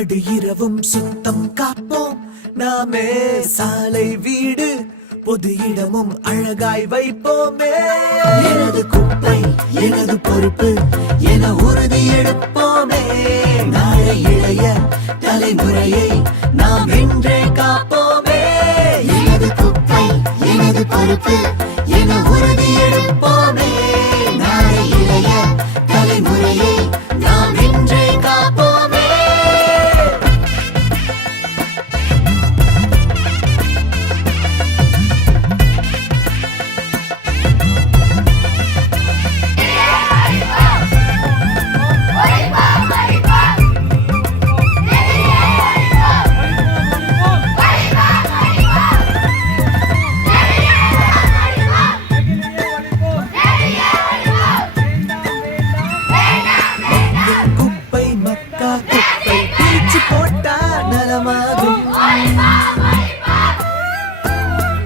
நடு இரவும் சுத்தம் காப்போம் நாமே. சாலை வீடு பொது இடமும் அழகாய் வைப்போமே. எனது குப்பை எனது பொறுப்பு என உறுதி எடுப்போமே. நாளை இளைய தலைமுறையை நாம் இன்றே காப்போமே. எனது குப்பை எனது பொறுப்பு என உறுதி எடுப்போமே. நாளை இளைய தலைமுறையை நாம் இன்றே காப்போமே. குப்பை மக்கா குப்பை பிரிச்சு போட்டா நலமாகும்.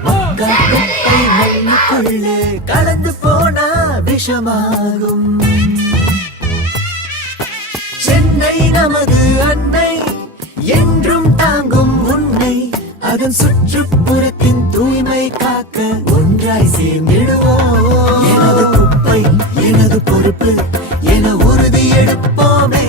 மக்கா குப்பை மண்ணுக்குள்ளே கலந்து போனா விஷமாகும். சென்னை நமது அன்னை என்றும் தாங்கும் உன்னை. அதன் சுற்றுப்புறத்தின் தூய்மை காக்க ஒன்றாய் சேர்ந்திடுவோம். எனது குப்பை எனது பொறுப்பு என உறுதி எடுப்போமே.